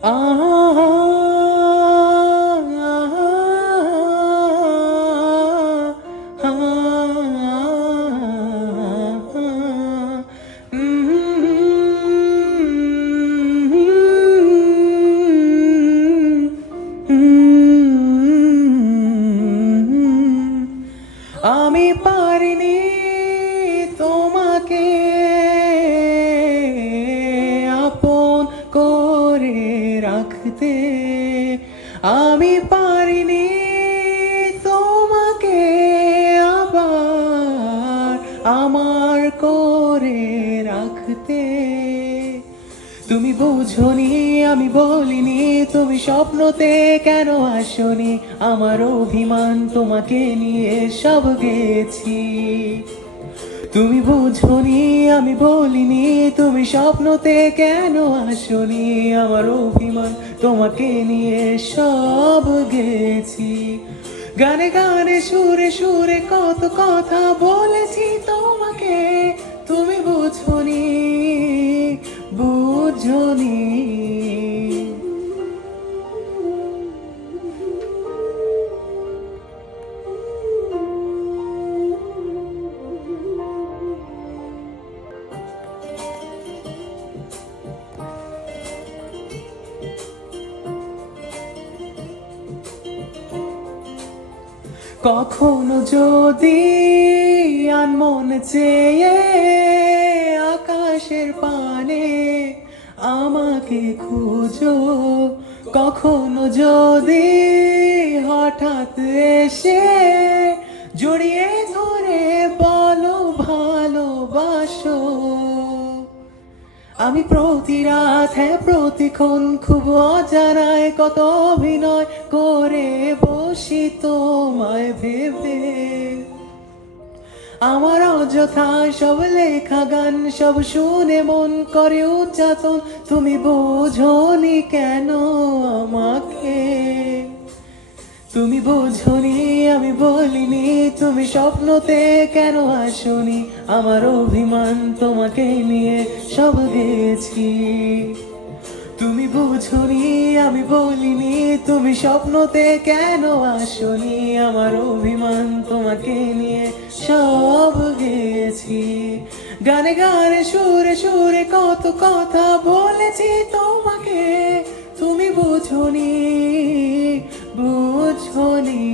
আমি পারিনি তোমাকে আপন করে রাখতে, আমি পারিনি তোমাকে আবার আমার করে রাখতে। তুমি বুঝোনি আমি বলিনি, তুমি স্বপ্নতে কেন আসনি, আমার অভিমান তোমাকে নিয়ে সব গেছি। তুমি বুঝোনি আমি বলিনি, তুমি স্বপ্নতে কেন আসনি, আমার অভিমান তোমাকে নিয়ে সব গেছি। গানে গানে সুরে সুরে কত কথা বলেছি তোমাকে, তুমি বুঝোনি বুঝোনি। কখনো যদি আনমন চেয়ে আকাশের পানে আমাকে খুঁজো, কখনো যদি হঠাৎ এসে জড়িয়ে ধরে বলো ভালোবাসো, আমি প্রতি রাত প্রতিক্ষণ খুব অজানায় কত অভিনয় করে বসি তোমায় ভেবে। আমার অযথা সব লেখা গান সব শুনে মন করে উচ্চাতন, তুমি বোঝোনি কেন আমাকে। তুমি বোঝোনি আমি বলিনি, তুমি স্বপ্নতে কেন আসনি, আমার অভিমান তোমাকে নিয়ে সব গেছি। তুমি বুঝোনি আমি বলিনি, তুমি স্বপ্নতে কেন আসনি, আমার অভিমান তোমাকে নিয়ে সব গেছি। গানে গানে সুরে সুরে কত কথা বলেছি তোমাকে, তুমি বুঝোনি বুঝোনি।